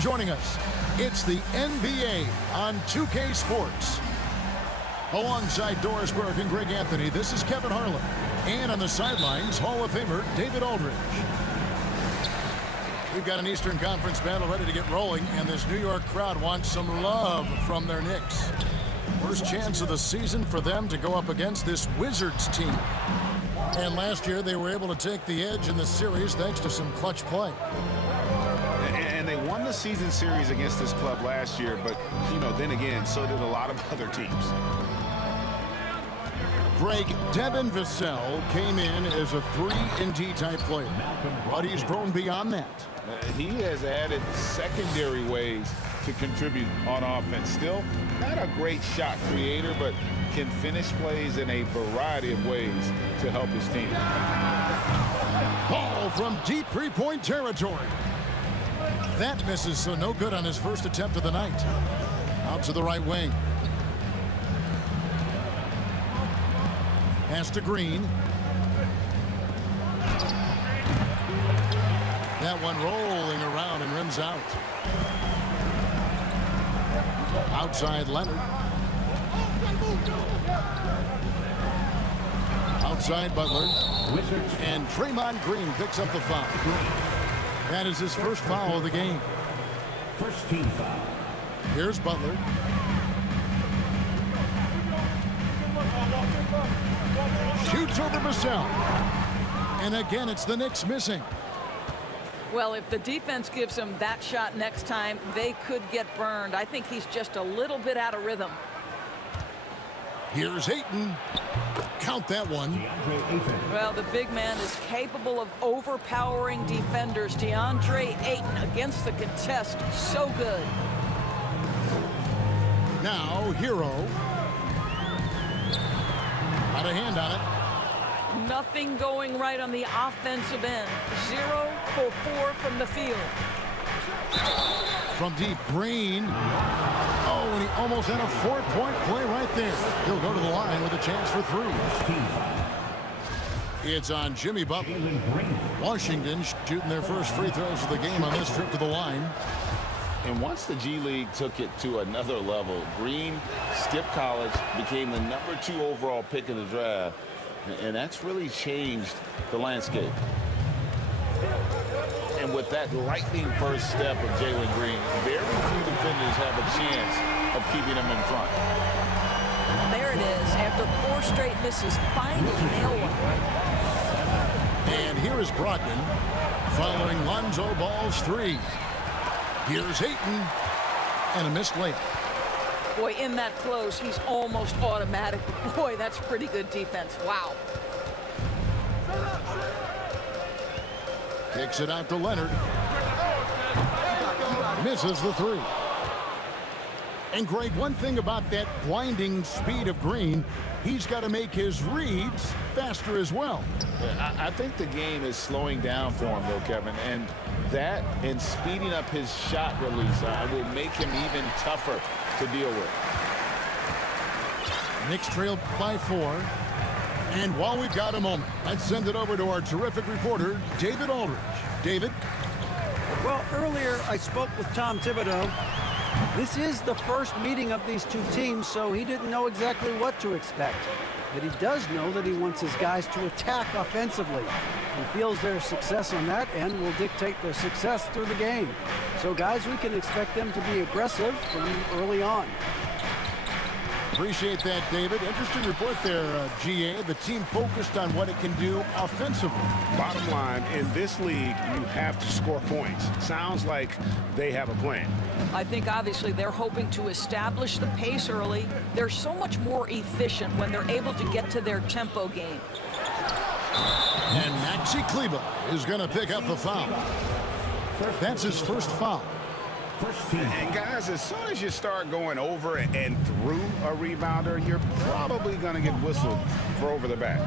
joining us. It's the NBA on 2K Sports. Alongside Doris Burke and Greg Anthony, this is Kevin Harlan. And on the sidelines, Hall of Famer David Aldridge. We've got an Eastern Conference battle ready to get rolling, and this New York crowd wants some love from their Knicks. First chance of the season for them to go up against this Wizards team. And last year, they were able to take the edge in the series thanks to some clutch play. And they won the season series against this club last year, but, you know, then again, so did a lot of other teams. Greg, Devin Vassell came in as a 3-and-D type player, but he's grown beyond that. He has added secondary ways to contribute on offense. Still not a great shot creator, but can finish plays in a variety of ways to help his team. Ball from deep three-point territory. That misses, so no good on his first attempt of the night. Out to the right wing. Pass to Green. That one rolling around and rims out. Outside Leonard. Outside Butler. And Draymond Green picks up the foul. That is his first foul of the game. First team foul. Here's Butler. Shoots over Vassell. And again, it's the Knicks missing. Well, if the defense gives him that shot next time, they could get burned. I think he's just a little bit out of rhythm. Here's Ayton. Count that one. Well, the big man is capable of overpowering defenders. DeAndre Ayton against the contest. So good. Now, Hero. Got a hand on it. Nothing going right on the offensive end. 0 for 4 from the field. From deep, Green. Oh, and he almost had a 4-point play right there. He'll go to the line with a chance for 3. It's on Jimmy Butler. Washington shooting their first free throws of the game on this trip to the line. And once the G League took it to another level, Green skipped college, became the #2 overall pick in the draft, and that's really changed the landscape. And with that lightning first step of Jalen Green, very few defenders have a chance of keeping him in front. There it is. After 4 straight misses, finally nail one. And here is Brogdon following Lonzo Ball's 3. Here's Ayton, and a missed layup. Boy, in that close, he's almost automatic. Boy, that's pretty good defense. Wow. Kicks it out to Leonard. Misses the 3. And Greg, one thing about that blinding speed of Green, he's got to make his reads faster as well. I think the game is slowing down for him, though, Kevin, and that and speeding up his shot release will make him even tougher to deal with. Knicks trailed by 4. And while we've got a moment, let's send it over to our terrific reporter, David Aldridge. David? Well, earlier I spoke with Tom Thibodeau. This is the first meeting of these two teams, so he didn't know exactly what to expect. But he does know that he wants his guys to attack offensively. He feels their success on that end will dictate their success through the game. So, guys, we can expect them to be aggressive from early on. Appreciate that, David. Interesting report there, GA. The team focused on what it can do offensively. Bottom line, in this league, you have to score points. Sounds like they have a plan. I think obviously they're hoping to establish the pace early. They're so much more efficient when they're able to get to their tempo game. And Maxi Kleber is going to pick up the foul. That's his first foul. And guys, as soon as you start going over and through a rebounder, you're probably going to get whistled for over the back.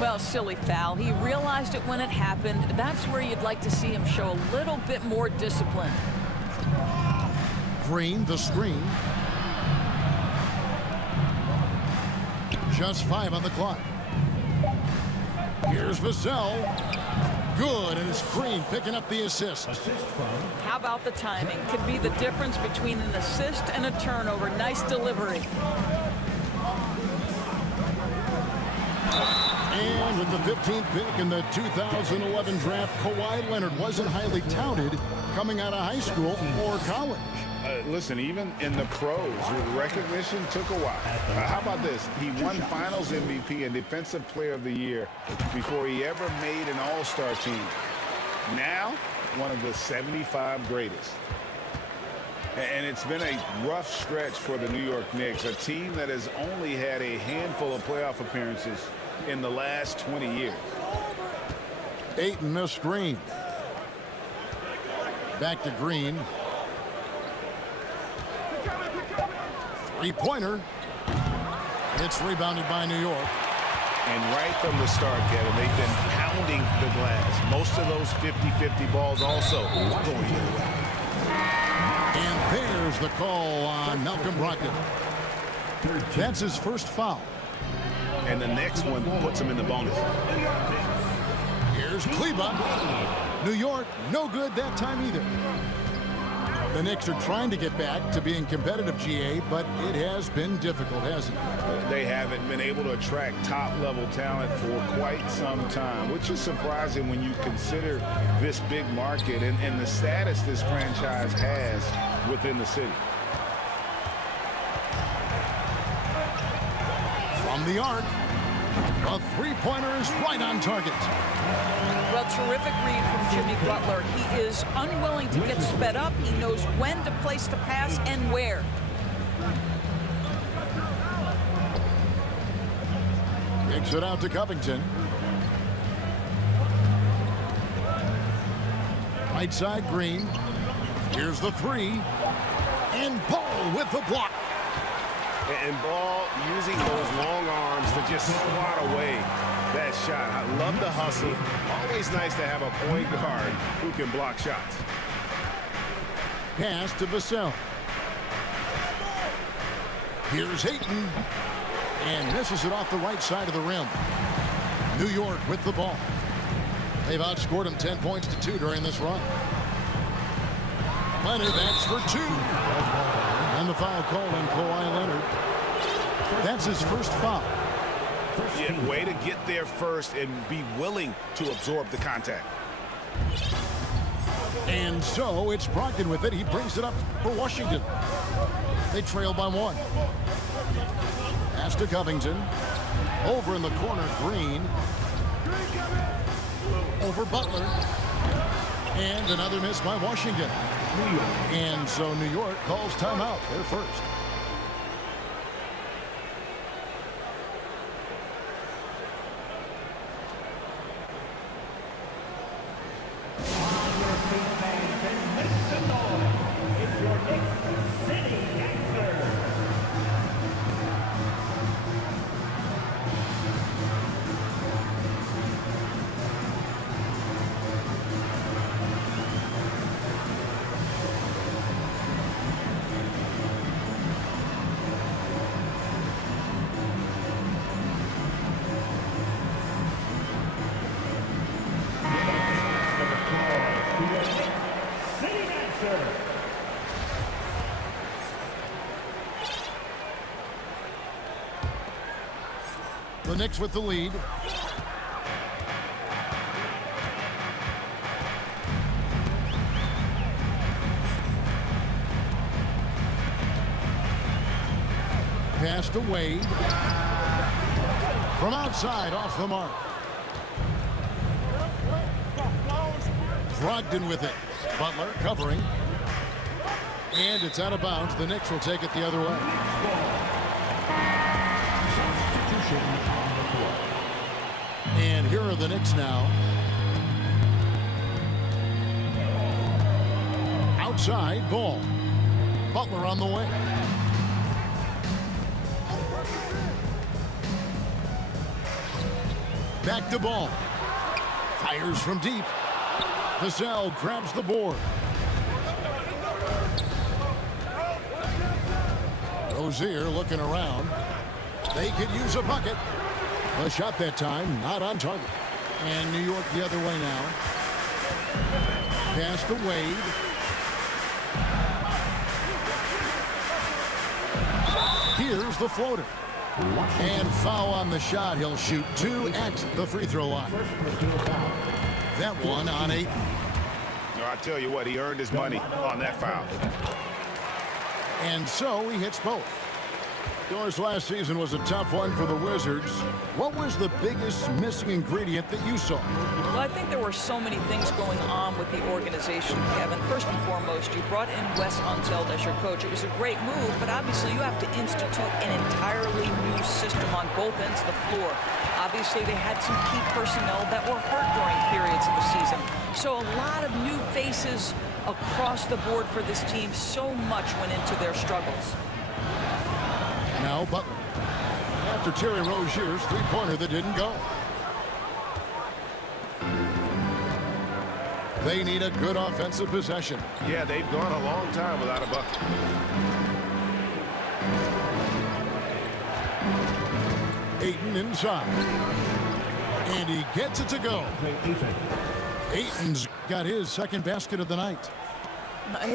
Well, silly foul. He realized it when it happened. That's where you'd like to see him show a little bit more discipline. Green, the screen. Just 5 on the clock. Here's Vassell. Good, and it's Green picking up the assist. How about the timing? Could be the difference between an assist and a turnover. Nice delivery. And with the 15th pick in the 2011 draft, Kawhi Leonard wasn't highly touted coming out of high school or college. Listen, even in the pros, recognition took a while. How about this? He won Finals MVP and Defensive Player of the Year before he ever made an All-Star team. Now, one of the 75 greatest. And it's been a rough stretch for the New York Knicks, a team that has only had a handful of playoff appearances in the last 20 years. Ayton missed Green. Back to Green. Three-pointer. It's rebounded by New York. And right from the start, Kevin, they've been pounding the glass. Most of those 50-50 balls also going their way. And there's the call on Malcolm Brogdon. That's his first foul. And the next one puts him in the bonus. Here's Kleba. New York, no good that time either. The Knicks are trying to get back to being competitive, GA, but it has been difficult, hasn't it? They haven't been able to attract top-level talent for quite some time, which is surprising when you consider this big market and the status this franchise has within the city. From the arc, a three-pointer is right on target. Well, terrific read from Jimmy Butler. He is unwilling to get sped up. He knows when to place the pass and where. Kicks it out to Covington. Right side, Green. Here's the three. And Paul with the block. And Ball using those long arms to just swat away that shot. I love the hustle. Always nice to have a point guard who can block shots. Pass to Vassell. Here's Ayton. And misses it off the right side of the rim. New York with the ball. They've outscored them 10 points to 2 during this run. Leonard, that's for 2. And the foul called on Kawhi Leonard. That's his first foul. Yeah, way to get there first and be willing to absorb the contact. And so it's Brogdon with it. He brings it up for Washington. They trail by 1. Pass to Covington. Over in the corner, Green. Over Butler. And another miss by Washington. And so New York calls timeout. They're first. The Knicks with the lead. Pass to Wade. From outside, off the mark. Brogdon with it. Butler covering. And it's out of bounds. The Knicks will take it the other way. And here are the Knicks now. Outside, Ball. Butler on the way. Back to Ball. Fires from deep. Vassell grabs the board. Rozier looking around. They could use a bucket. The shot that time not on target. And New York the other way now. Pass to Wade. Here's the floater. And foul on the shot. He'll shoot 2 at the free throw line. That one on 8. I tell you what, he earned his money on that foul. And so he hits both. Yours last season was a tough one for the Wizards. What was the biggest missing ingredient that you saw? Well, I think there were so many things going on with the organization, Kevin. First and foremost, you brought in Wes Unseld as your coach. It was a great move, but obviously you have to institute an entirely new system on both ends of the floor. Obviously, they had some key personnel that were hurt during periods of the season. So a lot of new faces across the board for this team. So much went into their struggles. Now Butler. After Terry Rozier's three-pointer that didn't go. They need a good offensive possession. Yeah, they've gone a long time without a bucket. Ayton inside. And he gets it to go. Ayton's got his second basket of the night.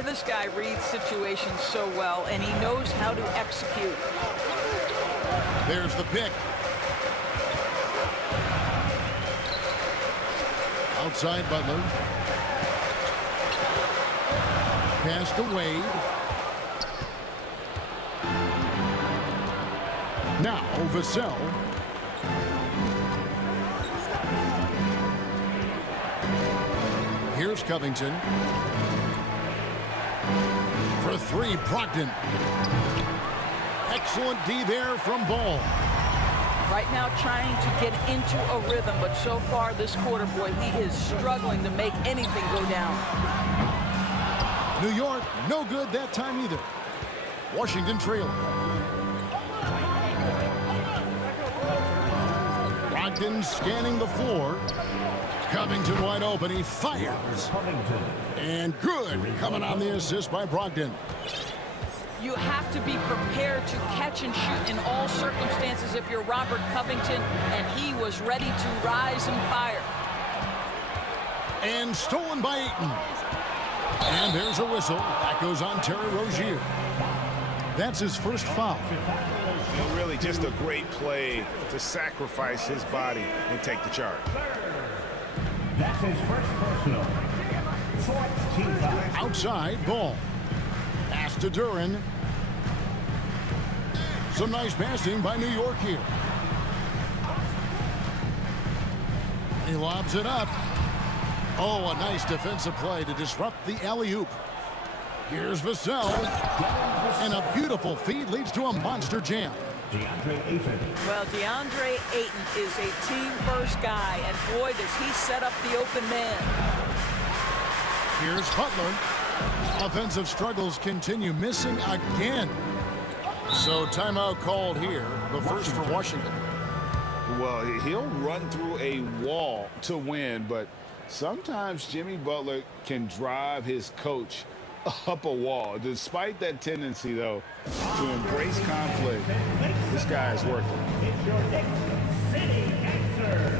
This guy reads situations so well, and he knows how to execute. There's the pick. Outside Butler. Pass to Wade. Now Vassell. Here's Covington. For 3, Brogdon. Excellent D there from Ball. Right now trying to get into a rhythm, but so far this quarter, boy, he is struggling to make anything go down. New York, no good that time either. Washington trailing. Brogdon scanning the floor. Covington wide open. He fires. And good. Coming on the assist by Brogdon. You have to be prepared to catch and shoot in all circumstances if you're Robert Covington, and he was ready to rise and fire. And stolen by Ayton. And there's a whistle. That goes on Terry Rozier. That's his first foul. Really just a great play to sacrifice his body and take the charge. That's his first personal. 4th team foul. Outside, Ball. Pass to Duren. Some nice passing by New York here. He lobs it up. Oh, a nice defensive play to disrupt the alley-oop. Here's Vassell. And a beautiful feed leads to a monster jam. Well, DeAndre Ayton is a team-first guy, and boy, does he set up the open man. Here's Butler. Offensive struggles continue, missing again. So timeout called here, the first for Washington. Well, he'll run through a wall to win, but sometimes Jimmy Butler can drive his coach up a wall. Despite that tendency, though, to embrace conflict, this guy is working. It's your Knicks City answer.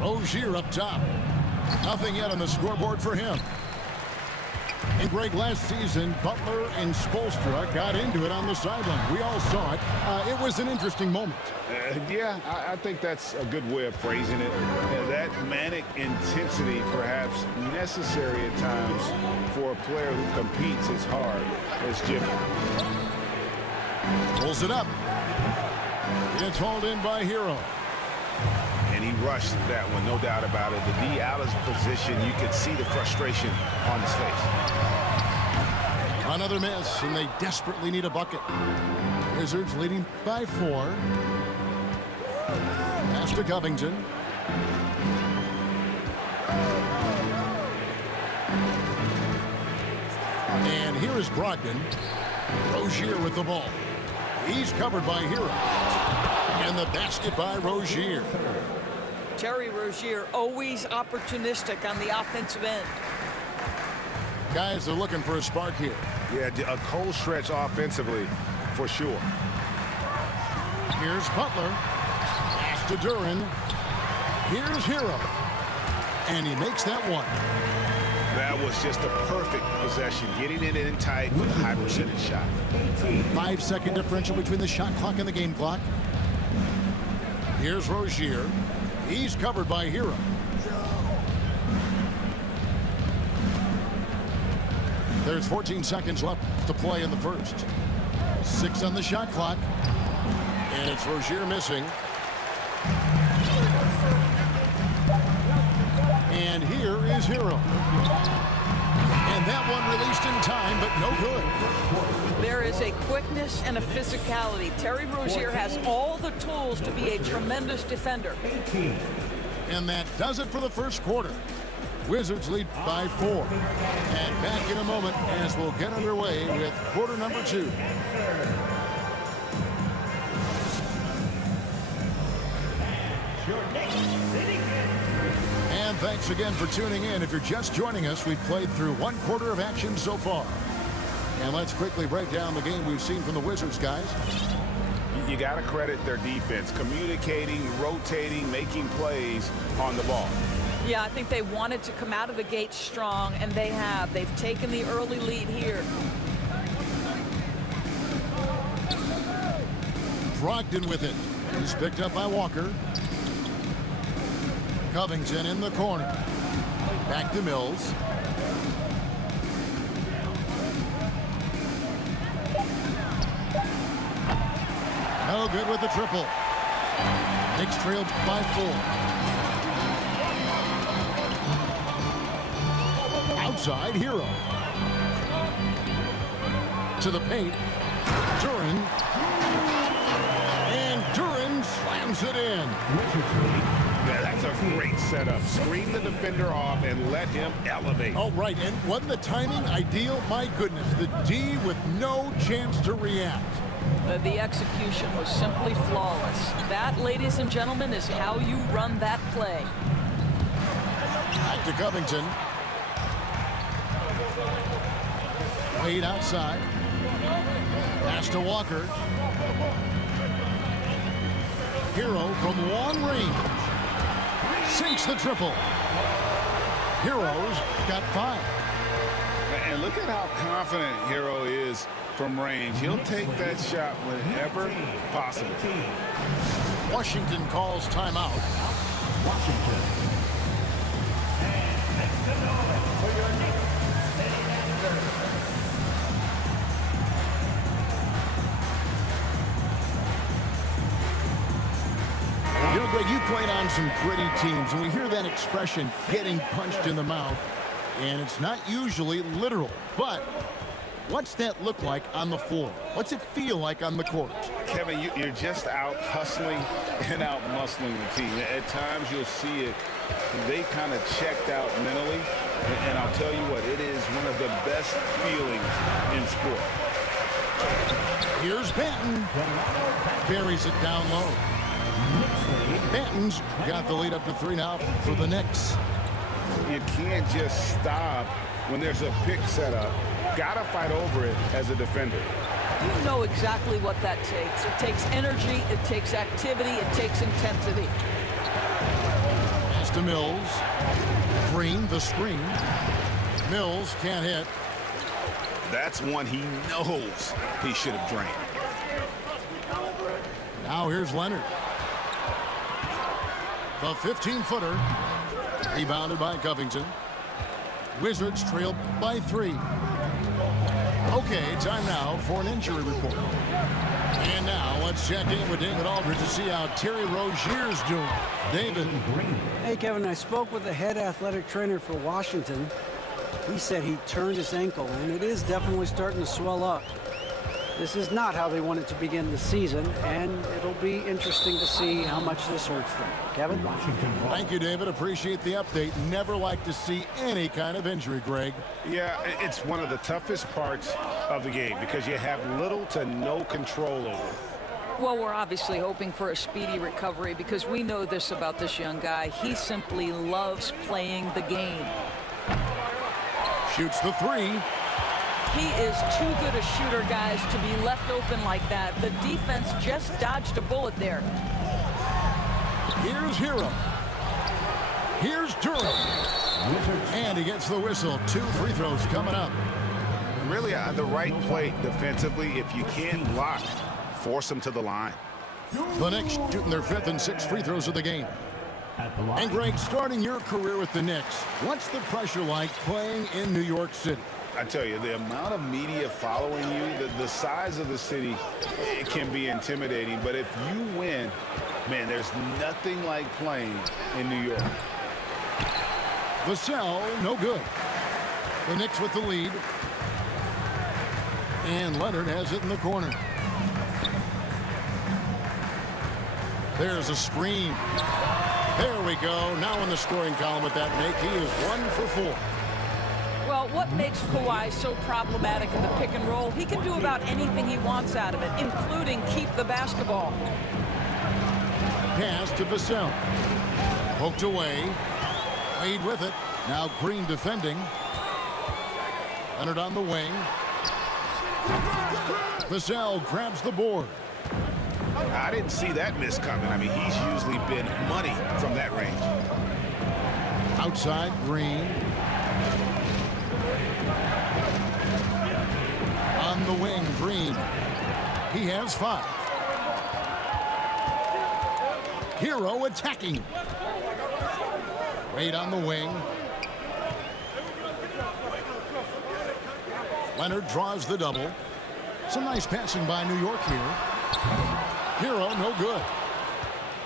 Rozier up top. Nothing yet on the scoreboard for him. And Greg, last season, Butler and Spoelstra got into it on the sideline. We all saw it. It was an interesting moment. Yeah, I think that's a good way of phrasing it. That manic intensity, perhaps necessary at times for a player who competes as hard as Jimmy. Pulls it up. It's hauled in by Hero. And he rushed that one, no doubt about it. The D out of position, you could see the frustration on his face. Another miss, and they desperately need a bucket. Wizards leading by 4. Pass to Covington. And here is Brogdon. Rozier with the ball. He's covered by Hero. And the basket by Rozier. Terry Rozier, always opportunistic on the offensive end. Guys are looking for a spark here. Yeah, a cold stretch offensively, for sure. Here's Butler. Pass to Duran. Here's Hero. And he makes that one. That was just a perfect possession, getting it in tight with a high percentage shot. 5-second differential between the shot clock and the game clock. Here's Rozier. He's covered by Hero. There's 14 seconds left to play in the first. 6 on the shot clock. And it's Rozier missing. And here is Hero. And that one released in time, but no good. There is a quickness and a physicality. Terry Rozier has all the tools to be a tremendous defender. And that does it for the first quarter. Wizards lead by 4. And back in a moment as we'll get underway with quarter number 2. And thanks again for tuning in. If you're just joining us, we've played through 1 quarter of action so far. And let's quickly break down the game we've seen from the Wizards, guys. You got to credit their defense, communicating, rotating, making plays on the ball. Yeah, I think they wanted to come out of the gate strong, and they have. They've taken the early lead here. Brogdon with it. He's picked up by Walker. Covington in the corner. Back to Mills. No good with the triple. Knicks trailed by 4. Outside, Hero. To the paint. Duran. And Duran slams it in. Yeah, that's a great setup. Screen the defender off and let him elevate. Oh, right. And wasn't the timing ideal? My goodness. The D with no chance to react. The execution was simply flawless. That, ladies and gentlemen, is how you run that play. Back to Covington. Wade outside. Pass to Walker. Hero from long range. Sinks the triple. Hero's got 5. And look at how confident Hero is from range. He'll take that shot whenever possible. Washington calls timeout. Washington. And make some noise for your Knicks. You know, Greg, you played on some gritty teams, and we hear that expression, getting punched in the mouth, and it's not usually literal. But what's that look like on the floor? What's it feel like on the court? Kevin, you're just out hustling and out muscling the team. At times you'll see it. They kind of checked out mentally. And I'll tell you what, it is one of the best feelings in sport. Here's Benton. Buries it down low. Benton's got the lead up to 3 now for the Knicks. You can't just stop when there's a pick set up. Got to fight over it as a defender. You know exactly what that takes. It takes energy, it takes activity, it takes intensity. Pass to Mills. Green, the screen. Mills can't hit. That's one he knows he should have drained. Now here's Leonard. The 15-footer. Rebounded by Covington. Wizards trail by 3. Okay, time now for an injury report. And now let's check in with David Aldridge to see how Terry Rozier's doing. David. Hey, Kevin, I spoke with the head athletic trainer for Washington. He said he turned his ankle, and it is definitely starting to swell up. This is not how they wanted to begin the season, and it'll be interesting to see how much this hurts them. Kevin? Thank you, David. Appreciate the update. Never like to see any kind of injury, Greg. Yeah, it's one of the toughest parts of the game because you have little to no control over it. Well, we're obviously hoping for a speedy recovery because we know this about this young guy. He simply loves playing the game. Shoots the three. He is too good a shooter, guys, to be left open like that. The defense just dodged a bullet there. Here's Hero. Here's Durham. And he gets the whistle. 2 free throws coming up. Really the right play defensively. If you can't block, force them to the line. The Knicks shooting their 5th and 6th free throws of the game. And Greg, starting your career with the Knicks, what's the pressure like playing in New York City? I tell you, the amount of media following you, the size of the city, it can be intimidating. But if you win, man, there's nothing like playing in New York. Vassell, no good. The Knicks with the lead. And Leonard has it in the corner. There's a screen. There we go. Now in the scoring column with that make, he is 1 for 4. Well, what makes Kawhi so problematic in the pick and roll? He can do about anything he wants out of it, including keep the basketball. Pass to Vassell. Poked away. Wade with it. Now Green defending. Leonard on the wing. Vassell grabs the board. I didn't see that miss coming. I mean, he's usually been money from that range. Outside, Green. On the wing, Green. He has 5. Hero attacking. Wade on the wing. Leonard draws the double. Some nice passing by New York here. Hero, no good.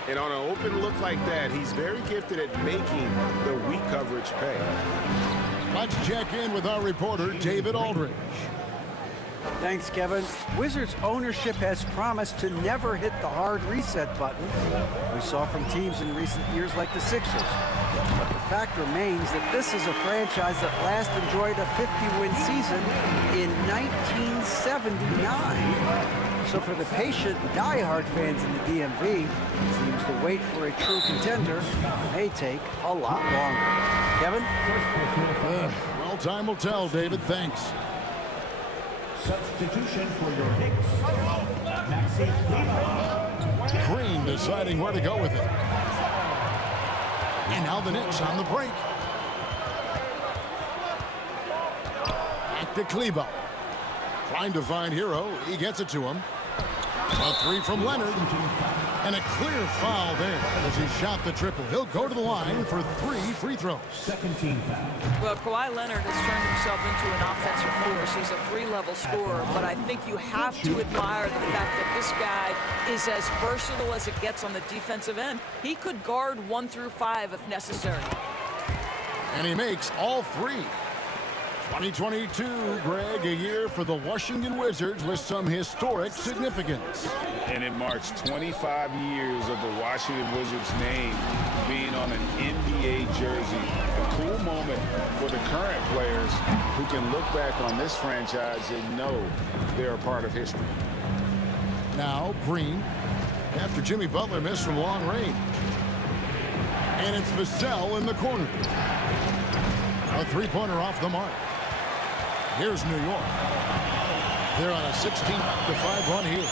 And on an open look like that, he's very gifted at making the weak coverage pay. Let's check in with our reporter, David Aldridge. Thanks, Kevin. Wizards ownership has promised to never hit the hard reset button we saw from teams in recent years like the Sixers. But the fact remains that this is a franchise that last enjoyed a 50-win season in 1979. So for the patient, die-hard fans in the DMV, it seems the wait for a true contender may take a lot longer. Kevin? Well, time will tell, David. Thanks. Substitution for your Knicks. Maxi Kleber. Green deciding where to go with it. And now the Knicks on the break. Back to Kleber. Trying to find Hero. He gets it to him. A 3 from Leonard. And a clear foul there as he shot the triple. He'll go to the line for 3 free throws. Second team foul. Well, Kawhi Leonard has turned himself into an offensive force. He's a 3-level scorer, but I think you have to admire the fact that this guy is as versatile as it gets on the defensive end. He could guard 1 through 5 if necessary. And he makes all 3. 2022, Greg, a year for the Washington Wizards with some historic significance. And it marks 25 years of the Washington Wizards name being on an NBA jersey. A cool moment for the current players who can look back on this franchise and know they're a part of history. Now Green, after Jimmy Butler missed from long range. And it's Vassell in the corner. A 3-pointer off the mark. Here's New York. They're on a 16-5 run here.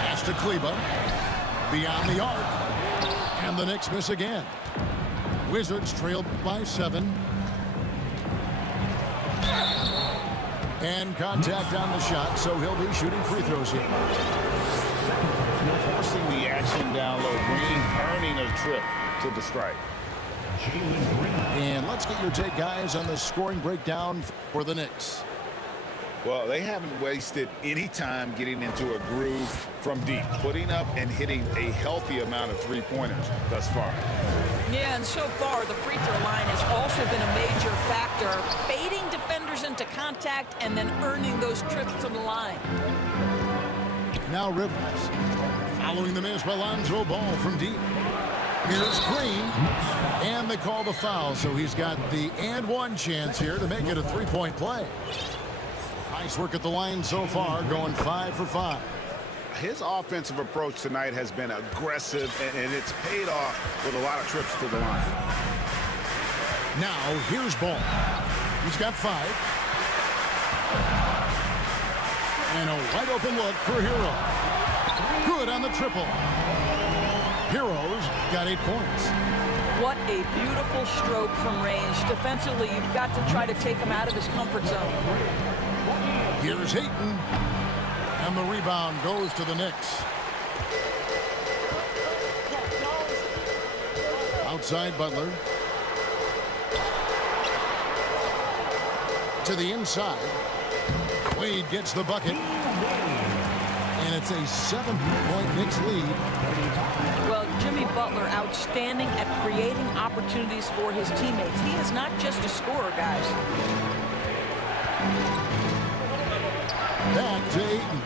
Pass to Kleber. Beyond the arc. And the Knicks miss again. Wizards trailed by 7. And contact on the shot, so he'll be shooting free throws here. Forcing the action down low. Green earning a trip to the strike. And let's get your take, guys, on the scoring breakdown for the Knicks. Well, they haven't wasted any time getting into a groove from deep, putting up and hitting a healthy amount of three-pointers thus far. Yeah, and so far, the free throw line has also been a major factor, baiting defenders into to contact and then earning those trips to the line. Now Rivers. Following the miss by Lonzo Ball from deep. Here's Green. And they call the foul, so he's got the and one chance here to make it a three-point play. Nice work at the line so far, going 5 for 5. His offensive approach tonight has been aggressive, and it's paid off with a lot of trips to the line. Now, here's Ball. He's got 5. And a wide-open look for Hero. Good on the triple. Hero's got 8 points. What a beautiful stroke from range. Defensively, you've got to try to take him out of his comfort zone. Here's Ayton. And the rebound goes to the Knicks. Outside Butler. To the inside. Wade gets the bucket. And it's a 7-point Knicks lead. Well, Jimmy Butler, outstanding at creating opportunities for his teammates. He is not just a scorer, guys. Back to Ayton.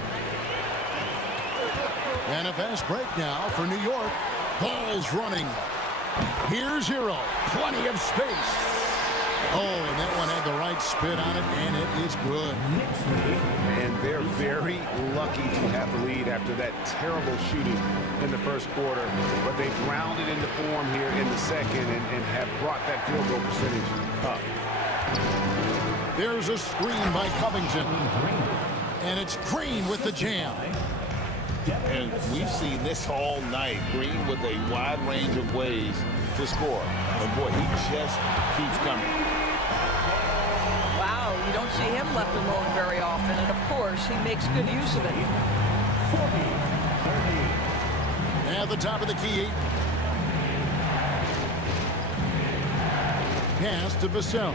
And a fast break now for New York. Ball's running. Here's Hero. Plenty of space. Oh, and that one had the right spin on it, and it is good. And they're very lucky to have the lead after that terrible shooting in the first quarter. But they've rounded into form here in the second and have brought that field goal percentage up. There's a screen by Covington. And it's Green with the jam. And we've seen this all night. Green with a wide range of ways to score. And boy, he just keeps coming. Wow, you don't see him left alone very often. And, of course, he makes good use of it. At the top of the key. Pass to Vassell.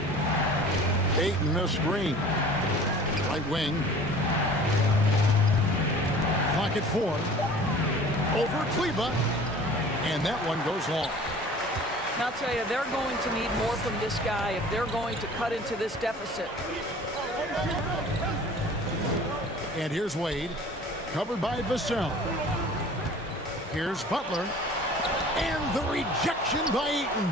Ayton the screen. Right wing. Clock at 4. Over Kleba. And that one goes long. And I'll tell you, they're going to need more from this guy if they're going to cut into this deficit. And here's Wade. Covered by Vassell. Here's Butler. And the rejection by Ayton.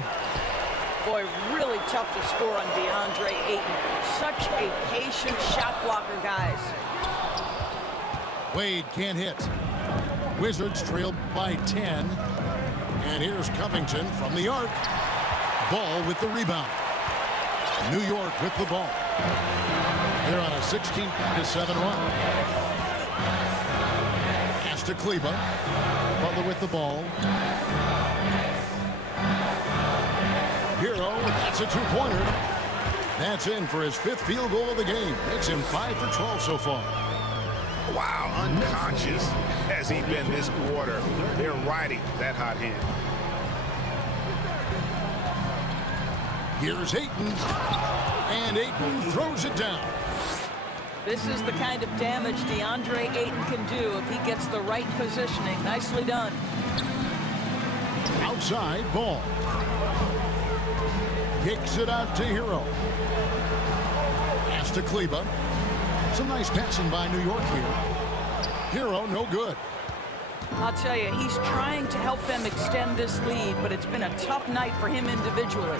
Boy, really tough to score on DeAndre Ayton. Such a patient shot blocker, guys. Wade can't hit. Wizards trailed by 10. And here's Covington from the arc. Ball with the rebound. New York with the ball. They're on a 16-7 run. Pass to Kleba. Butler with the ball. Hero, that's a 2-pointer. That's in for his 5th field goal of the game. Makes him 5 for 12 so far. Wow, unconscious has he been this quarter. They're riding that hot hand. Here's Ayton. And Ayton throws it down. This is the kind of damage DeAndre Ayton can do if he gets the right positioning. Nicely done. Outside Ball. Kicks it out to Hero. Pass to Kleba. Some nice passing by New York here. Hero, no good. I'll tell you, he's trying to help them extend this lead, but it's been a tough night for him individually.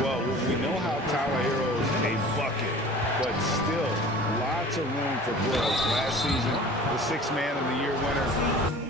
Well, we know how Tyler Hero's a bucket, but still lots of room for growth. Last season, the 6th Man of the Year winner.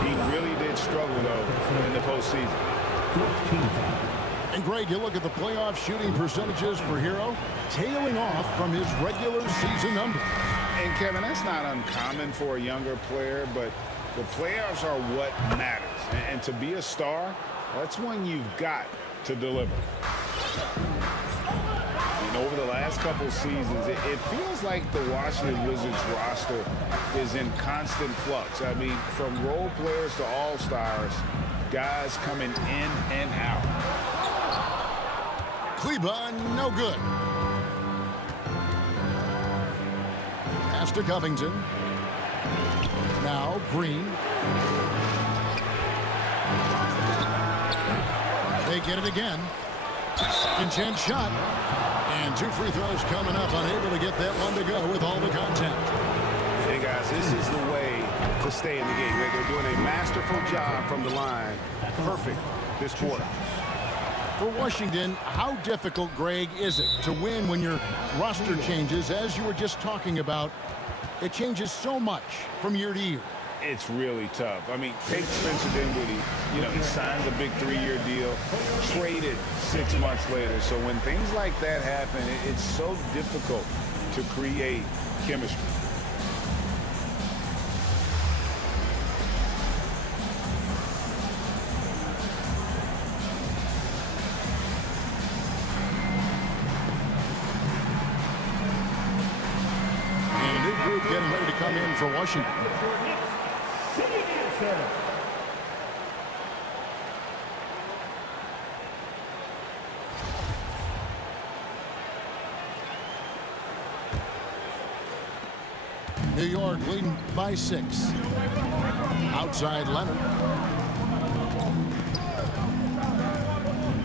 He really did struggle, though, in the postseason. 15 foul. And Greg, you look at the playoff shooting percentages for Hero, tailing off from his regular season number. And Kevin, that's not uncommon for a younger player, but the playoffs are what matters. And to be a star, that's when you've got to deliver. And over the last couple seasons, it feels like the Washington Wizards roster is in constant flux. I mean, from role players to all-stars, guys coming in and out. Kleba, no good. Pass to Covington. Now Green. They get it again. Second chance shot. And 2 free throws coming up. Unable to get that one to go with all the contact. Hey, guys, this is the way to stay in the game. They're doing a masterful job from the line. Perfect this quarter. For Washington, how difficult, Greg, is it to win when your roster changes, as you were just talking about? It changes so much from year to year. It's really tough. I mean, take Spencer Dinwiddie. You know, he signed a big 3-year deal, traded 6 months later. So when things like that happen, it's so difficult to create chemistry. And a new group getting ready to come in for Washington. New York leading by 6. Outside Leonard.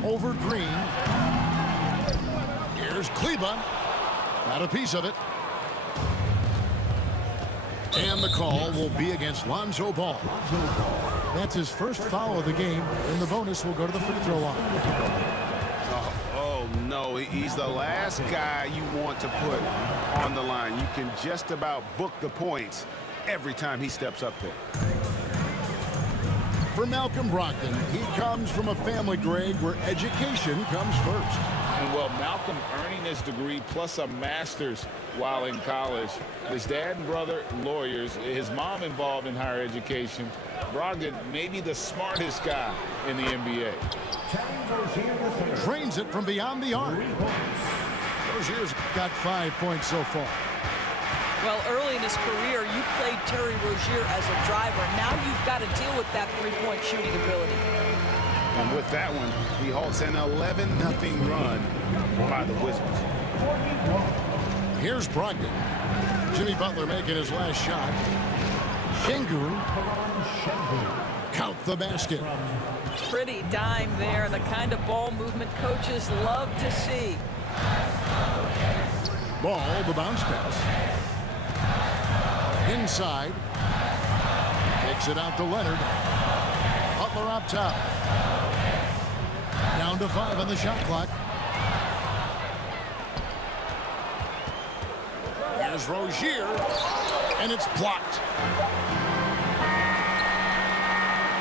Over Green. Here's Kleba. Got a piece of it. And the call will be against Lonzo Ball. That's his first foul of the game, and the bonus will go to the free throw line. Oh, no, he's the last guy you want to put on the line. You can just about book the points every time he steps up there. For Malcolm Brogdon, he comes from a family, Greg, where education comes first. And well, Malcolm earning his degree plus a master's while in college. His dad and brother, lawyers. His mom involved in higher education. Brogdon, maybe the smartest guy in the NBA. Drains it from beyond the arc. Rozier's got 5 points so far. Well, early in his career, you played Terry Rozier as a driver. Now you've got to deal with that three-point shooting ability. And with that one, he halts an 11-0 run by the Wizards. Here's Brogdon. Jimmy Butler making his last shot. Şengün. Count the basket. Pretty dime there, the kind of ball movement coaches love to see. Ball, the bounce pass. Inside. Takes it out to Leonard. Butler up top. Down to 5 on the shot clock. Here's Rozier, and it's blocked.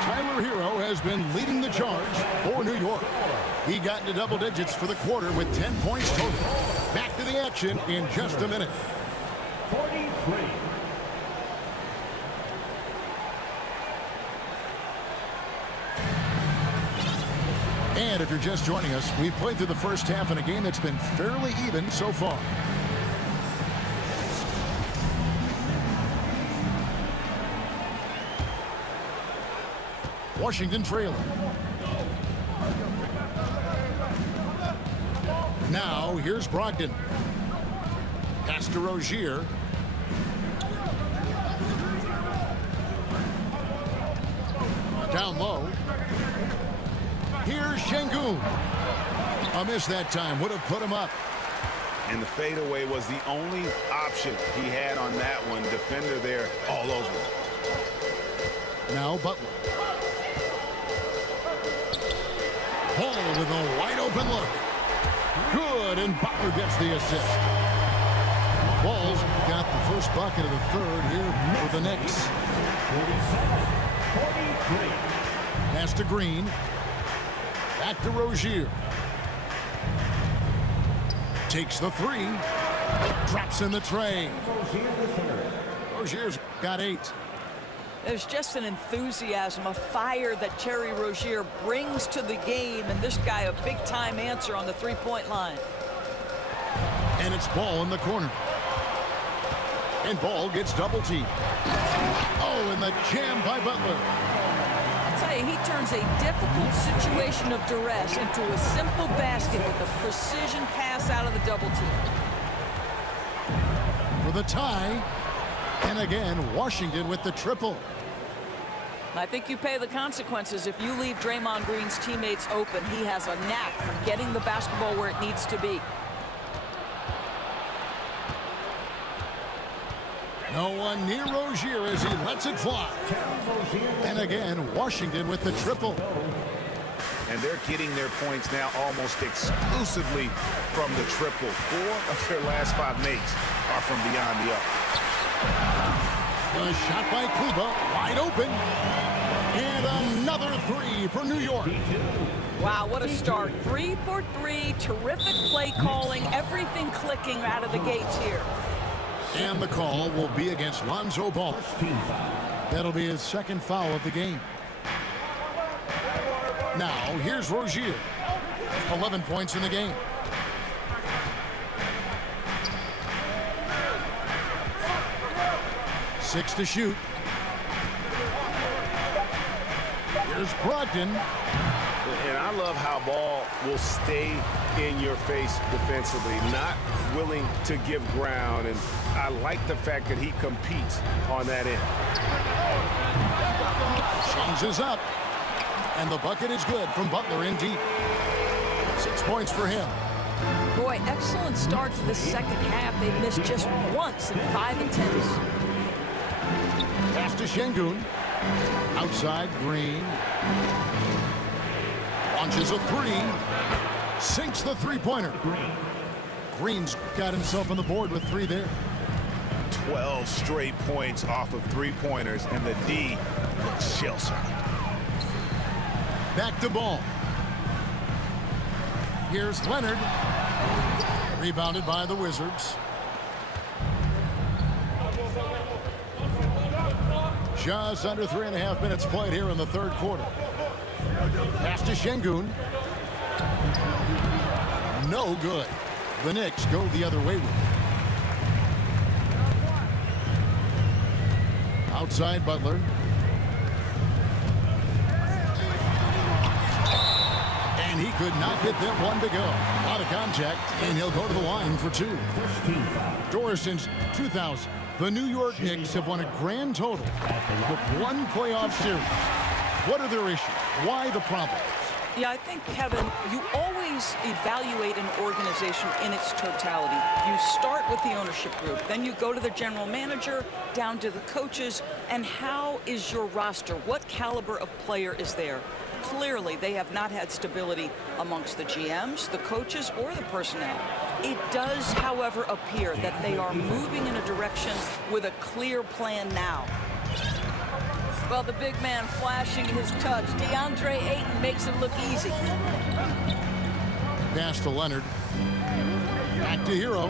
Tyler Hero has been leading the charge for New York. He got into double digits for the quarter with 10 points total. Back to the action in just a minute. 43. And if you're just joining us, we've played through the first half in a game that's been fairly even so far. Washington trailing. Now, here's Brogdon. Pass to Rozier. Down low. Here's Şengün. A miss that time. Would have put him up. And the fadeaway was the only option he had on that one. Defender there all over him. Now Butler. Hall with a wide open look. Good, and Butler gets the assist. Walls got the first bucket of the third here for the Knicks. 43. Pass to Green. Back to Rozier. Takes the three. Drops in the tray. Rozier's got 8. There's just an enthusiasm, a fire that Terry Rozier brings to the game, and this guy a big-time answer on the three-point line. And it's Ball in the corner. And Ball gets double teamed. Oh, and the jam by Butler. I'll tell you, he turns a difficult situation of duress into a simple basket with a precision pass out of the double team. For the tie. And again, Washington with the triple. I think you pay the consequences if you leave Draymond Green's teammates open. He has a knack for getting the basketball where it needs to be. No one near Rozier as he lets it fly. And again, Washington with the triple. And they're getting their points now almost exclusively from the triple. 4 of their last 5 makes are from beyond the arc. A shot by Kluba, wide open. And another 3 for New York. Wow, what a start. 3 for 3, terrific play calling, everything clicking out of the gates here. And the call will be against Lonzo Ball. That'll be his second foul of the game. Now, here's Rozier. 11 points in the game. Six to shoot. Here's Brogdon. And I love how Ball will stay in your face defensively, not willing to give ground. And I like the fact that he competes on that end. Changes up. And the bucket is good from Butler in deep. 6 points for him. Boy, excellent start to the second half. They missed just once in 5 attempts. Pass to Şengün. Outside, Green. Launches a 3. Sinks the three-pointer. Green's got himself on the board with 3 there. 12 straight points off of three-pointers, and the D looks shell-shocked. Back to Ball. Here's Leonard. Rebounded by the Wizards. Just under 3.5 minutes played here in the third quarter. Pass to Şengün. No good. The Knicks go the other way with it. Outside Butler. And he could not hit that one to go. A lot of contact, and he'll go to the line for 2. Doris, since 2000, the New York Knicks have won a grand total with 1 playoff series. What are their issues? Why the problems? Yeah, I think, Kevin, you always evaluate an organization in its totality. You start with the ownership group, then you go to the general manager, down to the coaches, and how is your roster? What caliber of player is there? Clearly, they have not had stability amongst the GMs, the coaches, or the personnel. It does, however, appear that they are moving in a direction with a clear plan now. Well, the big man flashing his touch. DeAndre Ayton makes it look easy. Pass to Leonard. Back to Hero.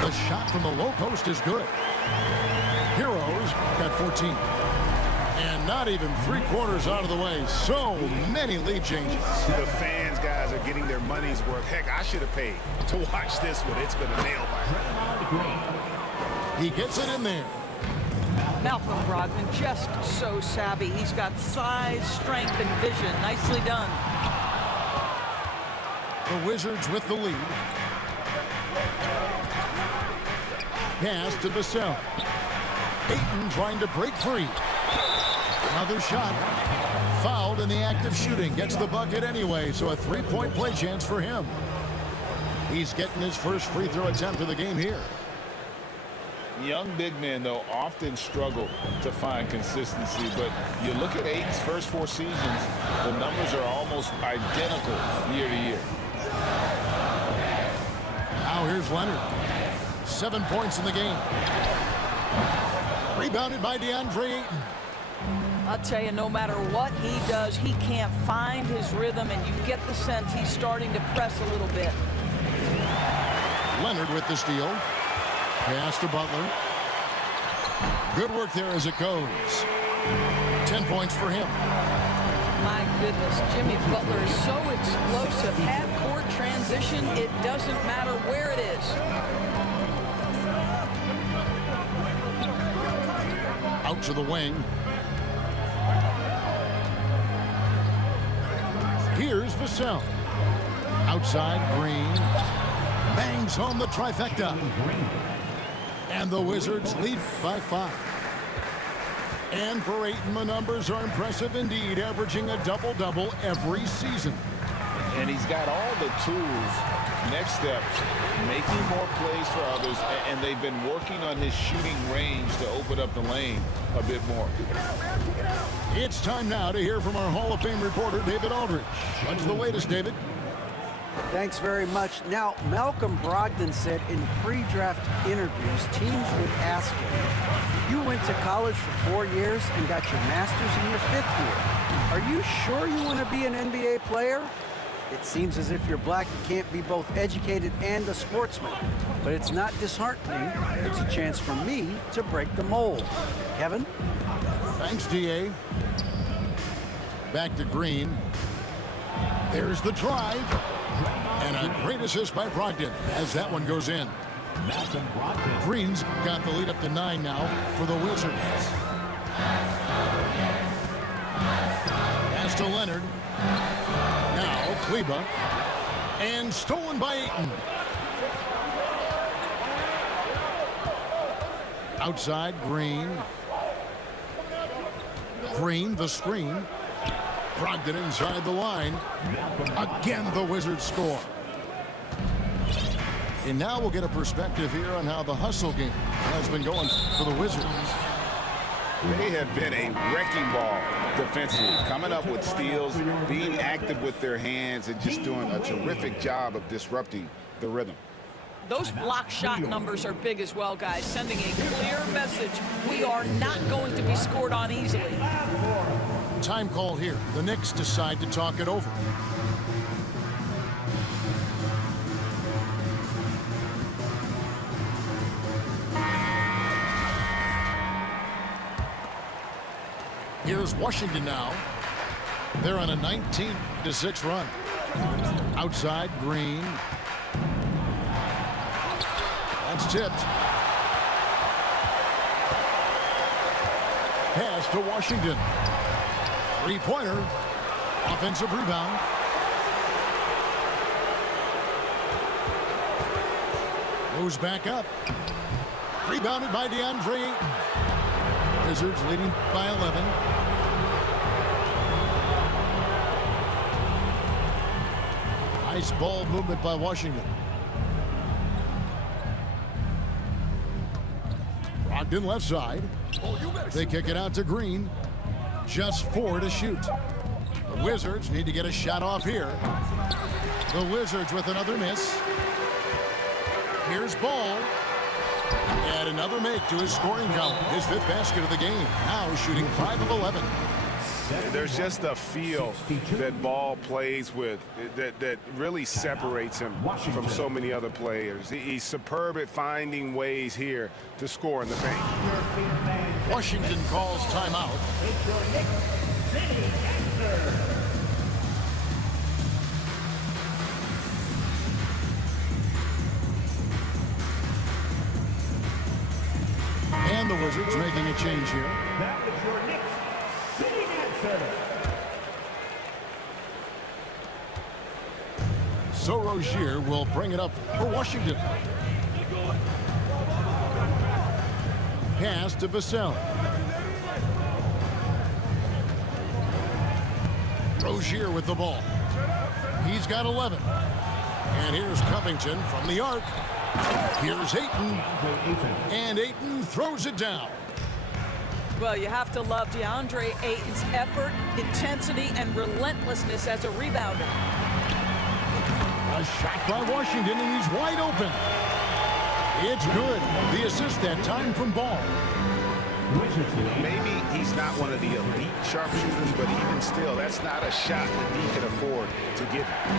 The shot from the low post is good. Hero's got 14. And not even 3/4 out of the way. So many lead changes. The fans, guys, are getting their money's worth. Heck, I should have paid to watch this one. It's been a nail-biter. He gets it in there. Malcolm Brogdon just so savvy. He's got size, strength, and vision. Nicely done. The Wizards with the lead. Pass to Vassell. Ayton trying to break free. Another shot. Fouled in the act of shooting. Gets the bucket anyway, so a 3-point play chance for him. He's getting his first free throw attempt of the game here. Young big men, though, often struggle to find consistency, but you look at Ayton's first 4 seasons, the numbers are almost identical year to year. Now here's Leonard. 7 points in the game. Rebounded by DeAndre Ayton. I'll tell you, no matter what he does, he can't find his rhythm, and you get the sense he's starting to press a little bit. Leonard with the steal. Pass to Butler. Good work there as it goes. 10 points for him. My goodness, Jimmy Butler is so explosive. Half-court transition, it doesn't matter where it is. Out to the wing. Here's Vassell. Outside, Green. Bangs home the trifecta. And the Wizards lead by 5. And for Ayton, the numbers are impressive indeed, averaging a double-double every season. And he's got all the tools. Next steps, making more plays for others, and they've been working on his shooting range to open up the lane a bit more. It's time now to hear from our Hall of Fame reporter, David Aldridge. What's the latest, David? Thanks very much. Now, Malcolm Brogdon said in pre-draft interviews, teams would ask him, you went to college for 4 years and got your master's in your 5th year. Are you sure you want to be an NBA player? It seems as if you're black, you can't be both educated and a sportsman. But it's not disheartening. It's a chance for me to break the mold. Kevin? Thanks, D.A. Back to Green. There's the drive. And a great assist by Brogdon as that one goes in. Green's got the lead up to 9 now for the Wizards. Pass to Leonard. Now Kleba. And stolen by Ayton. Outside, Green. Green, the screen. Brogdon inside the line. Again, the Wizards score. And now we'll get a perspective here on how the hustle game has been going for the Wizards. They have been a wrecking ball defensively, coming up with steals, being active with their hands, and just doing a terrific job of disrupting the rhythm. Those block shot numbers are big as well, guys, sending a clear message. We are not going to be scored on easily. Time call here. The Knicks decide to talk it over. Here's Washington now. They're on a 19-6 run. Outside, Green. That's tipped. Pass to Washington. Three-pointer. Offensive rebound. Goes back up. Rebounded by DeAndre Ayton. Wizards leading by 11. Nice ball movement by Washington. Brogdon left side. They kick it out to Green. Just 4 to shoot. The Wizards need to get a shot off here. The Wizards with another miss. Here's Ball. And another make to his scoring count. His 5th basket of the game. Now shooting 5 of 11. There's just a feel that Ball plays with that really separates him from so many other players. He's superb at finding ways here to score in the paint. Washington calls timeout. And the Wizards making a change here. That was your Knicks sitting answer. So Rozier will bring it up for Washington. Pass to Vassell. Rozier with the ball. He's got 11. And here's Covington from the arc. Here's Ayton. And Ayton throws it down. Well, you have to love DeAndre Ayton's effort, intensity, and relentlessness as a rebounder. A shot by Washington, and he's wide open. It's good. The assist that time from Ball. Maybe he's not one of the elite sharpshooters, but even still, that's not a shot that he can afford to give him.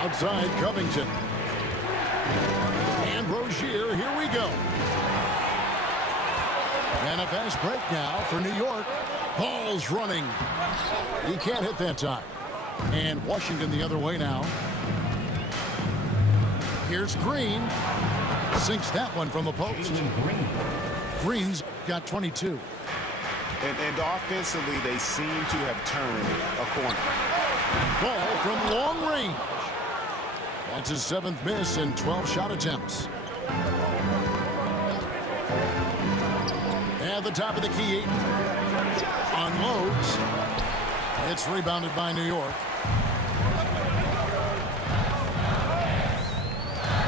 Outside Covington. And Rozier, here we go. And a fast break now for New York. Ball's running. He can't hit that time. And Washington the other way now. Here's Green. Sinks that one from the post. Green's got 22. And offensively, they seem to have turned a corner. Ball from long range. That's his 7th miss in 12 shot attempts. At the top of the key, unloads. It's rebounded by New York.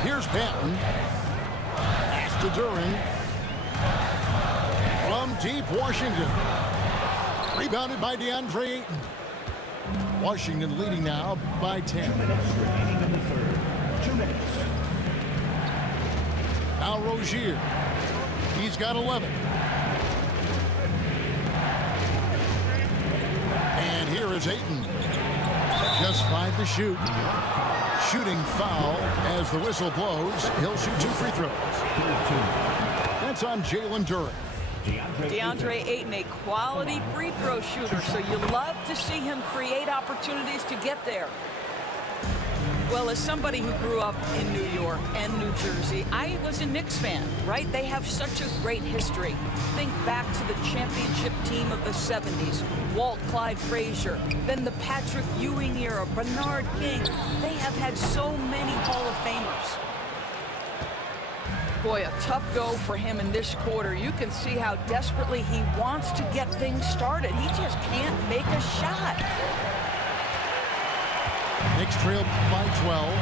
Here's Banton. Pass to Duren. From deep, Washington. Rebounded by DeAndre Ayton. Washington leading now by 10. 2 minutes remaining in the third. 2 minutes. Now Rozier. He's got 11. And here is Ayton. Just 5 to shoot. Shooting foul as the whistle blows. He'll shoot 2 free throws. That's on Jalen Duren. DeAndre Ayton, a quality free throw shooter, so you love to see him create opportunities to get there. Well, as somebody who grew up in New York and New Jersey, I was a Knicks fan, right? They have such a great history. Think back to the championship team of the 70s, Walt Clyde Frazier, then the Patrick Ewing era, Bernard King. They have had so many Hall of Famers. Boy, a tough go for him in this quarter. You can see how desperately he wants to get things started. He just can't make a shot. Knicks trail by 12.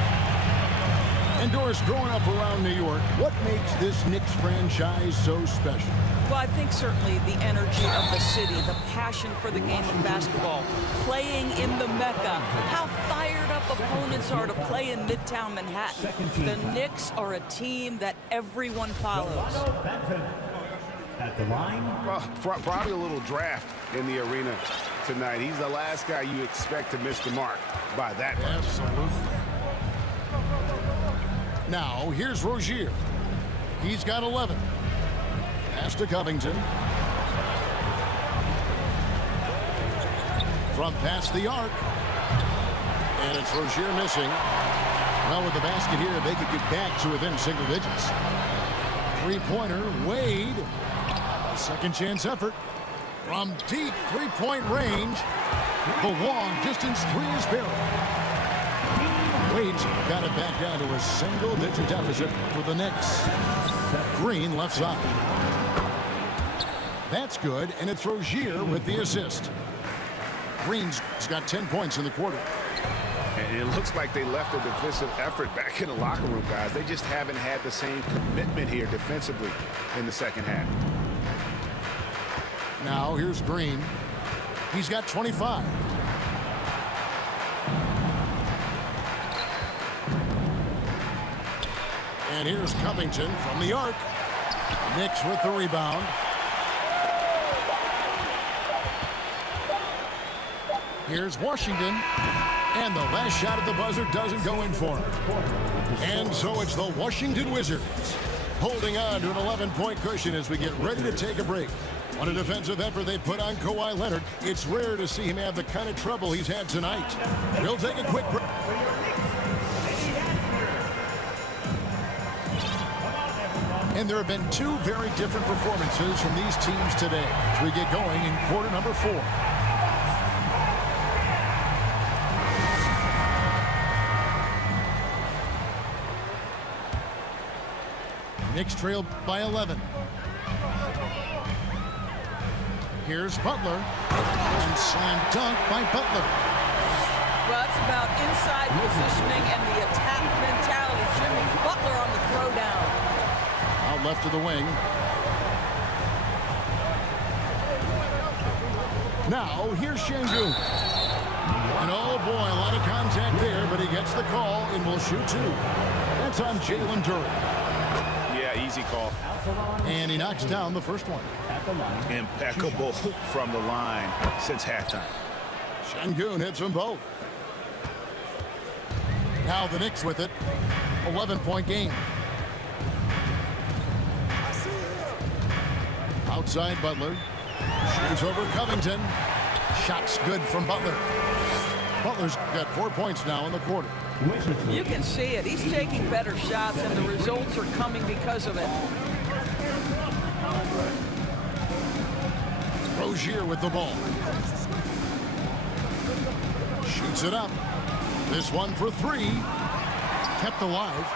And Doris, growing up around New York, what makes this Knicks franchise so special? Well, I think certainly the energy of the city, the passion for the game of basketball, playing in the Mecca, how fired up opponents are to play in Midtown Manhattan. The Knicks are a team that everyone follows. At the line. Well, probably a little draft in the arena tonight. He's the last guy you expect to miss the mark by that much. Absolutely. Now, here's Rozier. He's got 11. Pass to Covington. From past the arc. And it's Rozier missing. Well, with the basket here, they could get back to within single digits. Three-pointer, Wade. Second chance effort. From deep three-point range. The long distance 3 is buried. Wade's got it back down to a single-digit deficit for the Knicks. Green left side. That's good, and it's Rozier with the assist. Green's got 10 points in the quarter. And it looks like they left a defensive effort back in the locker room, guys. They just haven't had the same commitment here defensively in the second half. Now here's Green. He's got 25. And here's Covington from the arc. Knicks with the rebound. Here's Washington. And the last shot at the buzzer doesn't go in for him. And so it's the Washington Wizards holding on to an 11-point cushion as we get ready to take a break. On a defensive effort they put on Kawhi Leonard, it's rare to see him have the kind of trouble he's had tonight. We'll take a quick break. And there have been 2 very different performances from these teams today as we get going in quarter number 4. Knicks trail by 11. Here's Butler. And slam dunk by Butler. Well, it's about inside positioning and the attack mentality. Jimmy Butler on the throwdown. Out left to the wing. Now, here's Şengün. And oh boy, a lot of contact there, but he gets the call and will shoot 2. That's on Jalen Duren. Yeah, Yeah, easy call. And he knocks down the first one. At the line. Impeccable from the line since halftime. Şengün hits them both. Now the Knicks with it. 11-point game. Outside Butler. Shoots over Covington. Shots good from Butler. Butler's got 4 points now in the quarter. You can see it. He's taking better shots, and the results are coming because of it. Rozier with the ball. Shoots it up. This one for three. Kept alive.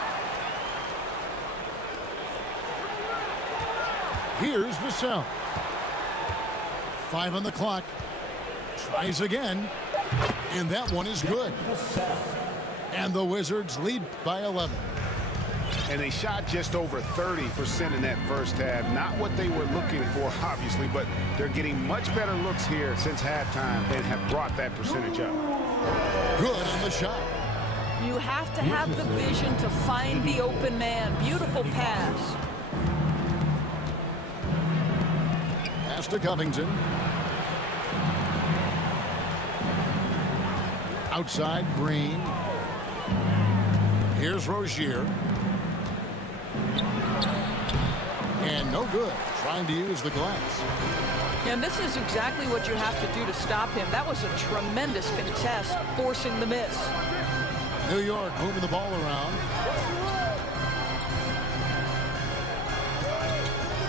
Here's Vassell. 5 on the clock. Tries again. And that one is good. And the Wizards lead by 11. And they shot just over 30% in that first half. Not what they were looking for, obviously, but they're getting much better looks here since halftime and have brought that percentage up. Good on the shot. You have to have the vision to find the open man. Beautiful pass. Pass to Covington. Outside Green. Here's Rozier. And no good. Trying to use the glass. And this is exactly what you have to do to stop him. That was a tremendous contest, forcing the miss. New York moving the ball around.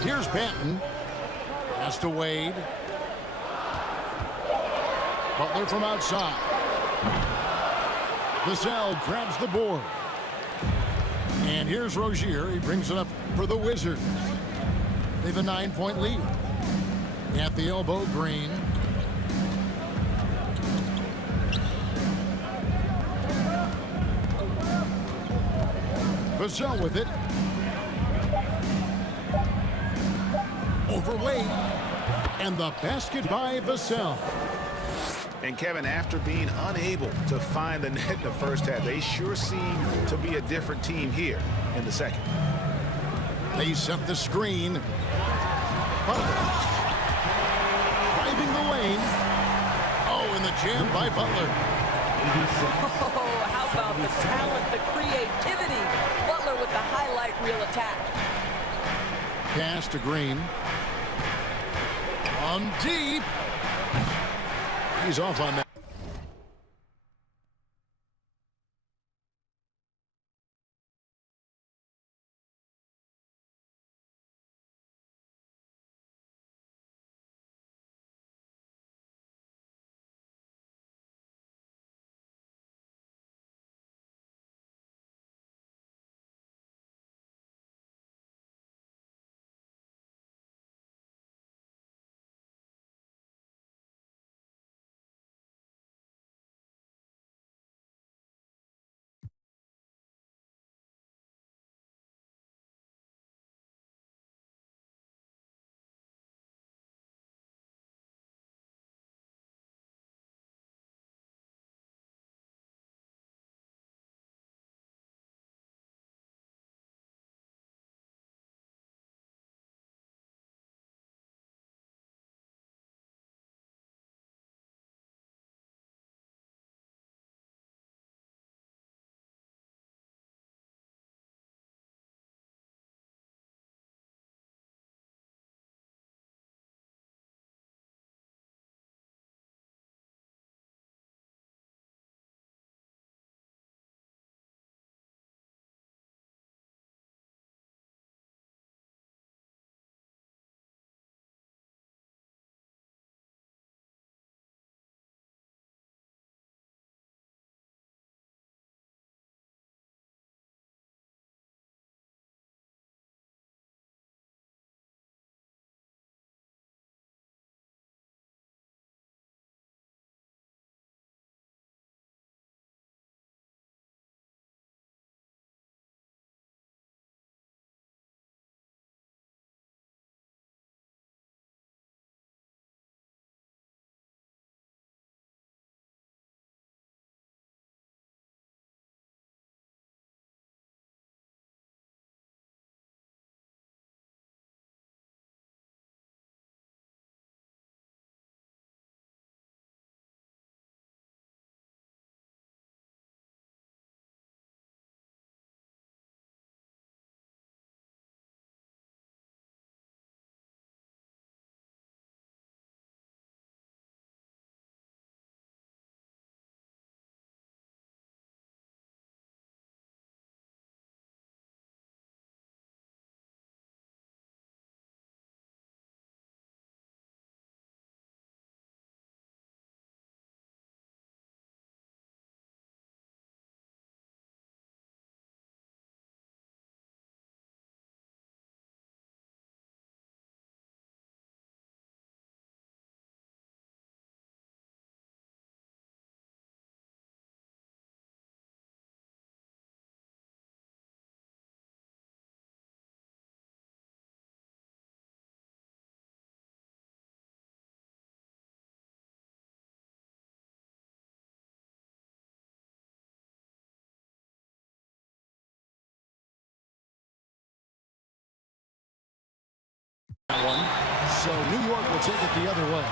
Here's Banton. Pass to Wade. Butler from outside. Vassell grabs the board. And here's Rozier. He brings it up for the Wizards. They have a 9-point lead. At the elbow, Green. Vassell with it. Over Wade. And the basket by Vassell. And Kevin, after being unable to find the net in the first half, they sure seem to be a different team here in the second. They set the screen. Butler. Driving the lane. Oh, and the jam by Butler. Oh, how about the talent, the creativity? Butler with the highlight reel attack. Pass to Green. Deep. He's off on that. that one. So New York will take it the other way.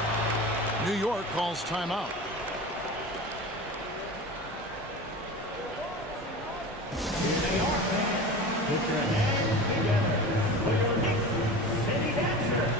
New York calls timeout. Here they are, fans. Put your hands together for your Knicks City Dancer.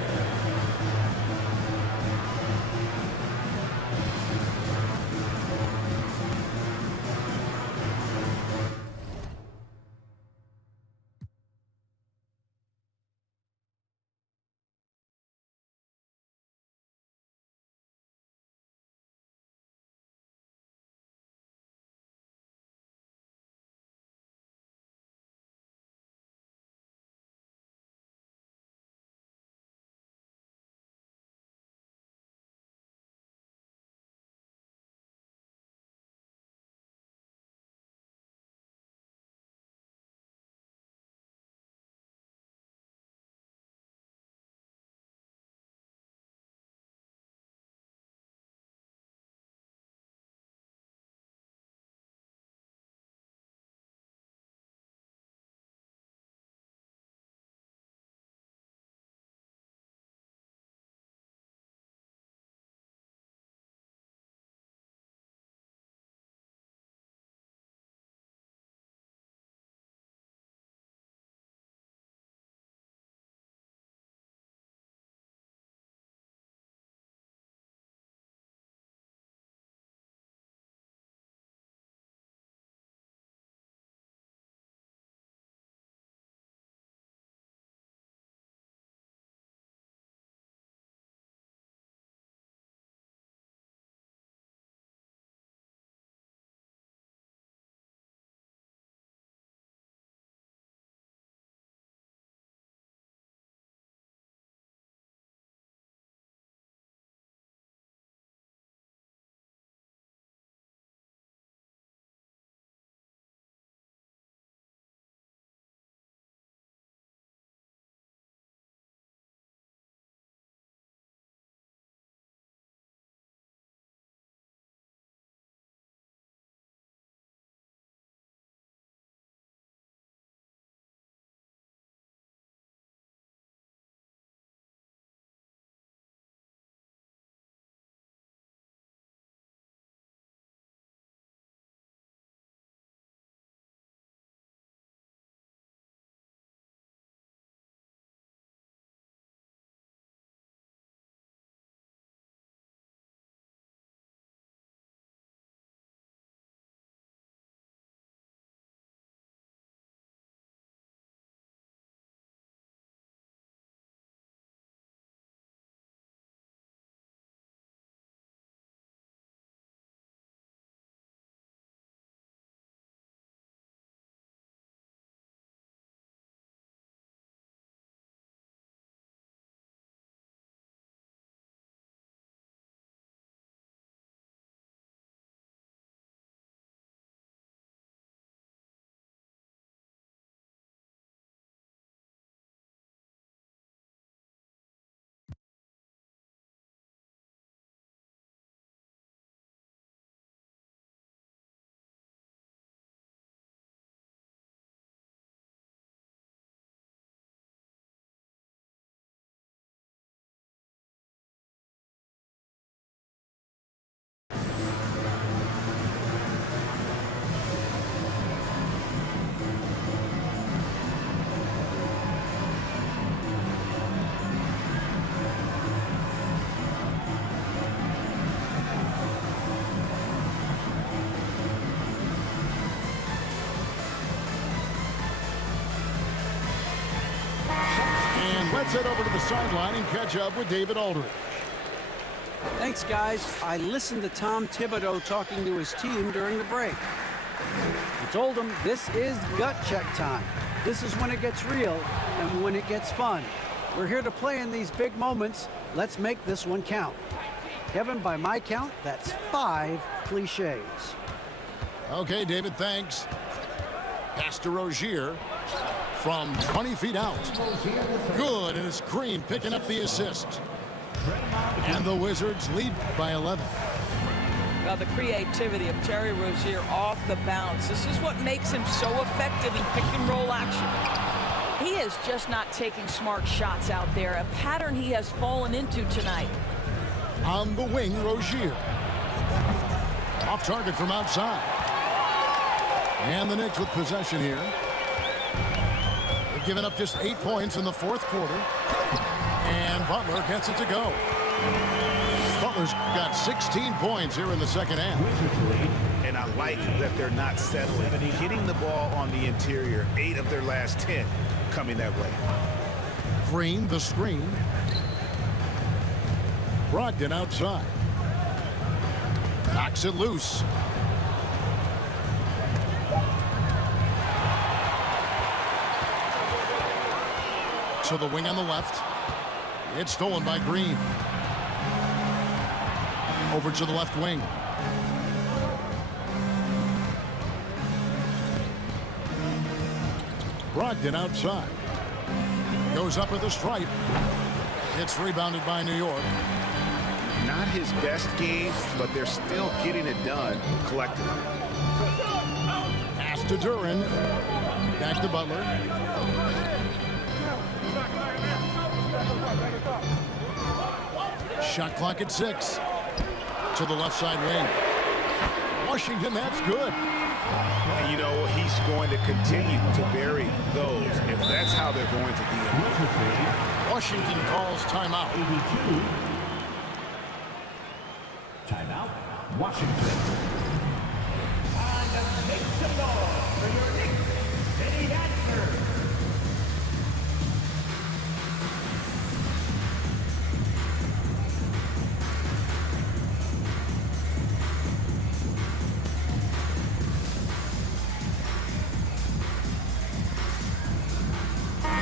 Let's head over to the sideline and catch up with David Aldridge. Thanks, guys. I listened to Tom Thibodeau talking to his team during the break. He told them this is gut check time. This is when it gets real and when it gets fun. We're here to play in these big moments. Let's make this one count. Kevin, by my count, that's 5 cliches. Okay, David, thanks. Pass to Rozier from 20 feet out. Good, and it's Green picking up the assist. And the Wizards lead by 11. Well, the creativity of Terry Rozier off the bounce. This is what makes him so effective in pick and roll action. He is is just not taking smart shots out there, a pattern he has fallen into tonight. On the wing, Rozier. Off target from outside. And the Knicks with possession here. They've given up just 8 points in the fourth quarter. And Butler gets it to go. Butler's got 16 points here in the second half. And I like that they're not settling. Hitting the ball on the interior, 8 of their last 10 coming that way. Green, the screen. Brogdon outside. Knocks it loose. To the wing on the left. It's stolen by Green. Over to the left wing. Brogdon outside. Goes up with a stripe. It's rebounded by New York. Not his best game, but they're still getting it done collectively. Pass to Duran. Back to Butler. Shot clock at 6. To the left side wing. Washington, that's good. And you know, he's going to continue to bury those if that's how they're going to be. Washington calls timeout. 82. Timeout, Washington. Time to make some noise for your Knicks City answer.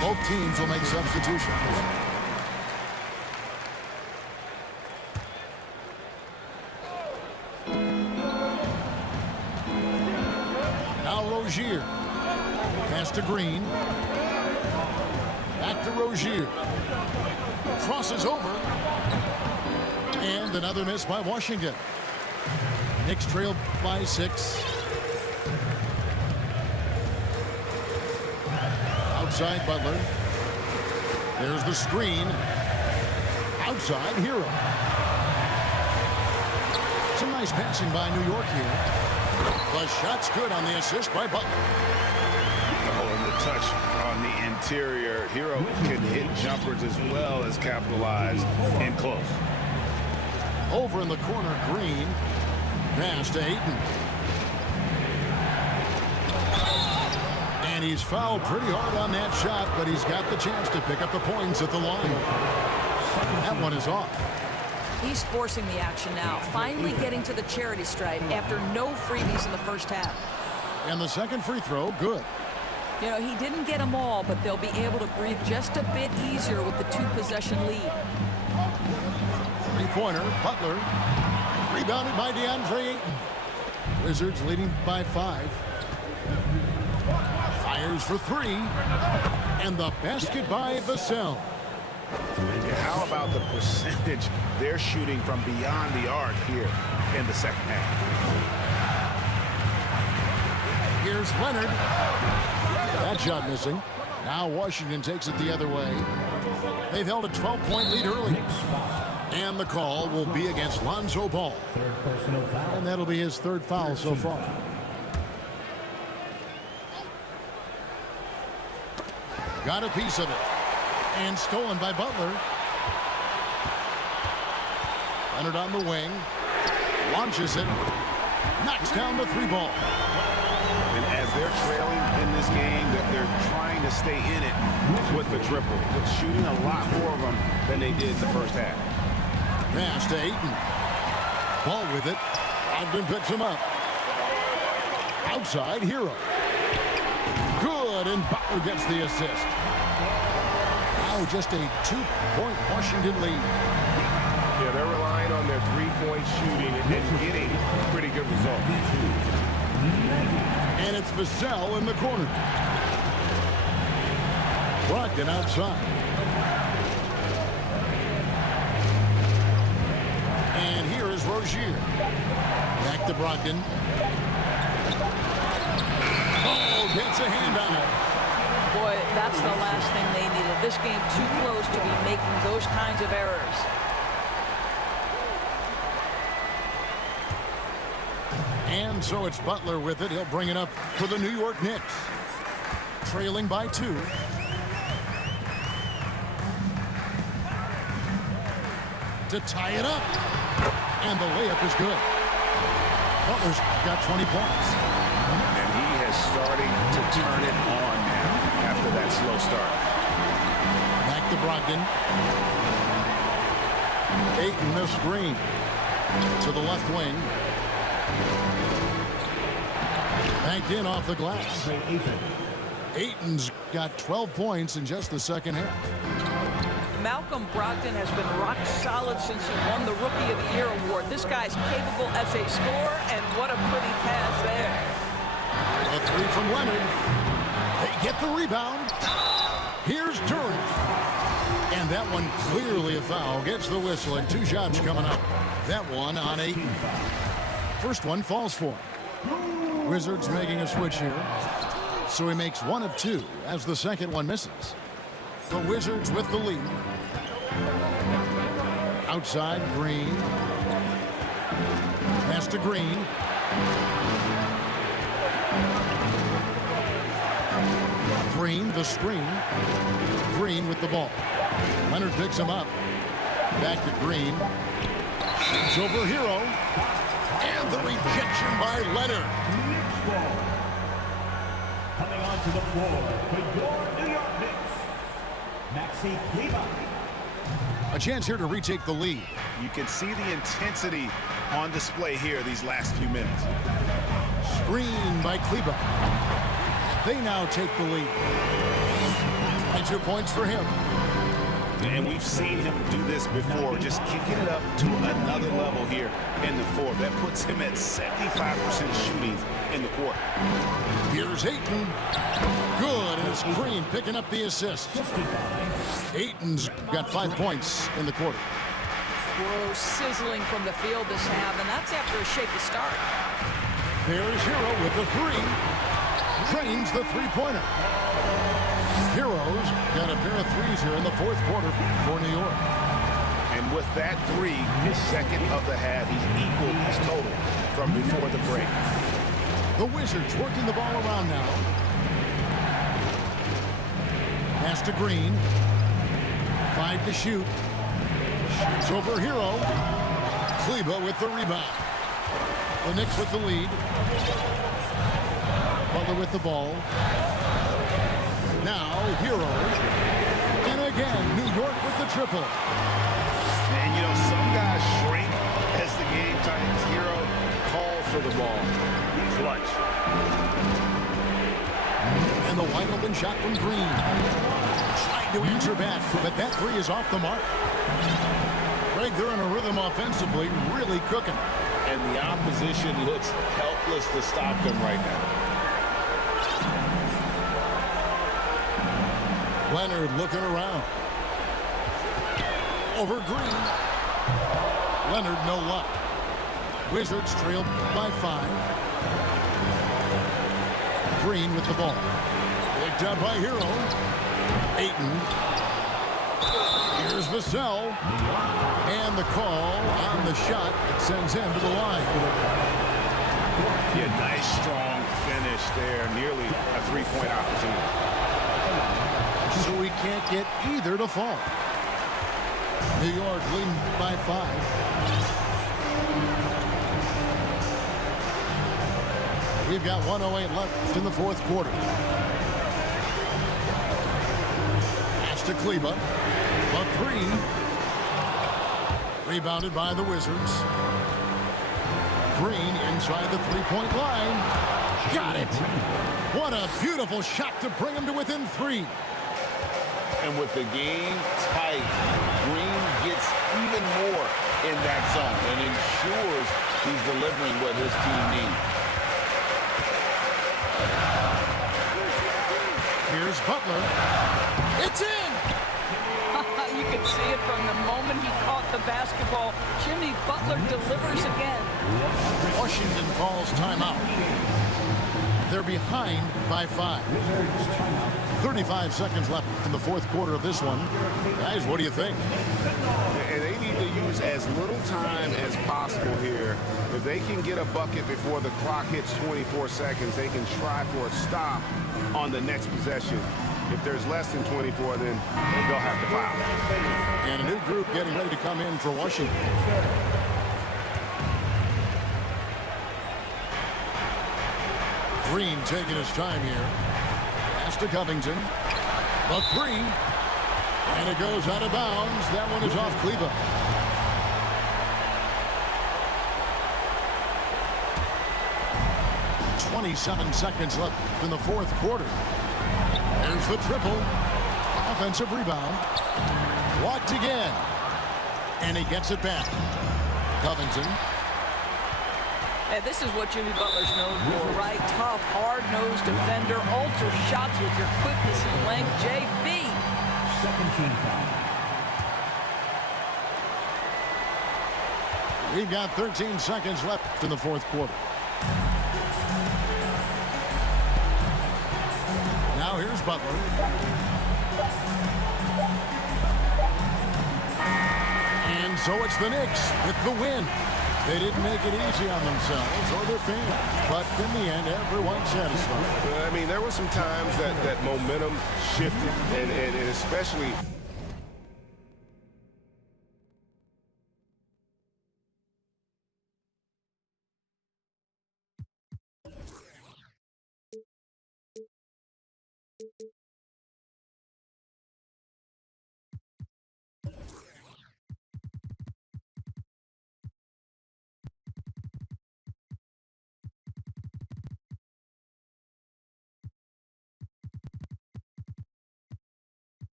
Both teams will make substitutions. Now Rozier. Pass to Green. Back to Rozier. Crosses over. And another miss by Washington. Knicks trail by 6. Outside Butler. There's the screen. Outside Hero. Some nice passing by New York here. The shot's good on the assist by Butler. Oh, and the touch on the interior. Hero can hit jumpers as well as capitalize in close. Over in the corner, Green. Pass to Ayton. And he's fouled pretty hard on that shot, but he's got the chance to pick up the points at the line. That one is off. He's forcing the action now, finally getting to the charity stripe after no freebies in the first half. And the second free throw, good. You know, he didn't get them all, but they'll be able to breathe just a bit easier with the 2-possession lead. Three-pointer, Butler. Rebounded by DeAndre Ayton. Wizards leading by 5. Fires for 3. And the basket by Vassell. How about the percentage they're shooting from beyond the arc here in the second half? Here's Leonard. That shot missing. Now Washington takes it the other way. They've held a 12-point lead early. And the call will be against Lonzo Ball. And that'll be his 3rd foul so far. Got a piece of it. And stolen by Butler. Leonard on the wing. Launches it. Knocks down the 3-ball. And as they're trailing in this game, they're trying to stay in it with the triple. But shooting a lot more of them than they did in the first half. Pass to Ayton. Ball with it. Ogden picks him up. Outside, Hero. Good, and Butler gets the assist. Now just a 2-point Washington lead. Yeah, they're relying on their 3-point shooting and getting pretty good results. And it's Vassell in the corner. Brogdon outside. And here is Rozier. Back to Brogdon. Oh, gets a hand on it. Boy, that's the last thing they needed. This game too close to be making those kinds of errors. And so it's Butler with it. He'll bring it up for the New York Knicks. Trailing by 2. To tie it up. And the layup is good. Butler's got 20 points. And he has starting to turn it on now after that slow start. Back to Brogdon. Ayton the screen. To the left wing. Banked in off the glass. Ayton's got 12 points in just the second half. Malcolm Brogdon has been rock solid since he won the Rookie of the Year award. This guy's capable as a scorer, and what a pretty pass there. A 3 from Leonard. They get the rebound. Here's Durant. And that one clearly a foul. Gets the whistle, and 2 shots coming up. That one on Ayton. First one falls for him. Wizards making a switch here. So he makes 1 of 2 as the second one misses. The Wizards with the lead. Outside, Green. Pass to Green. Green, the screen. Green with the ball. Leonard picks him up. Back to Green. Shoots over Hero. And the rejection by Leonard. Coming onto the floor for your New York Knicks, Maxi Kleber. A chance here to retake the lead. You can see the intensity on display here these last few minutes. Screen by Kleber. They now take the lead. And 2 points for him. And we've seen him do this before, just kicking it up to another level here in the fourth. That puts him at 75% shooting in the quarter. Here's Ayton. Good, and it's Green picking up the assist. Ayton's got 5 points in the quarter. Whoa, sizzling from the field this half, and that's after a shaky start. There's Hero with the 3. Drains the 3-pointer. Hero's got a pair of 3s here in the fourth quarter for New York. And with that 3, his second of the half, he's equaled his total from before the break. The Wizards working the ball around now. Pass to Green. 5 to shoot. Shoots over Hero. Kleber with the rebound. The Knicks with the lead. Butler with the ball. Now Hero. And again, New York with the triple. And you know, some guys shrink as the game tightens. Hero calls for the ball. Clutch. And the wide open shot from Green. Tried to answer back, but that 3 is off the mark. Greg, they're in a rhythm offensively, really cooking. And the opposition looks helpless to stop them right now. Leonard looking around. Over Green. Leonard, no luck. Wizards trailed by 5. Green with the ball. Picked up by Hero. Ayton. Here's Vassell. And the call on the shot that sends him to the line. Yeah, nice, strong finish there. Nearly a 3-point opportunity. So we can't get either to fall. New York leading by 5. We've got 1:08 left in the fourth quarter. Pass to Kleber. A 3. Rebounded by the Wizards. Green inside the 3-point line. Got it. What a beautiful shot to bring him to within 3. And with the game tight, Green gets even more in that zone and ensures he's delivering what his team needs. Here's Butler. It's in! You can see it from the moment he caught the basketball. Jimmy Butler delivers again. Washington calls timeout. They're behind by 5. 35 seconds left in the fourth quarter of this one. Guys, what do you think? And they need to use as little time as possible here. If they can get a bucket before the clock hits 24 seconds, they can try for a stop on the next possession. If there's less than 24, then they'll have to foul. And a new group getting ready to come in for Washington. Green taking his time here. Pass to Covington. The 3. And it goes out of bounds. That one is off Cleveland. .27 seconds left in the fourth quarter. There's the triple. Offensive rebound. Blocked again. And he gets it back. Covington. And this is what Jimmy Butler's known for, right? Tough, hard-nosed defender. Alter shots with your quickness and length. JB. Second team foul. We've got 13 seconds left in the fourth quarter. Now here's Butler. And so it's the Knicks with the win. They didn't make it easy on themselves or their fans, but in the end, everyone's satisfied. I mean, there were some times that momentum shifted, and especially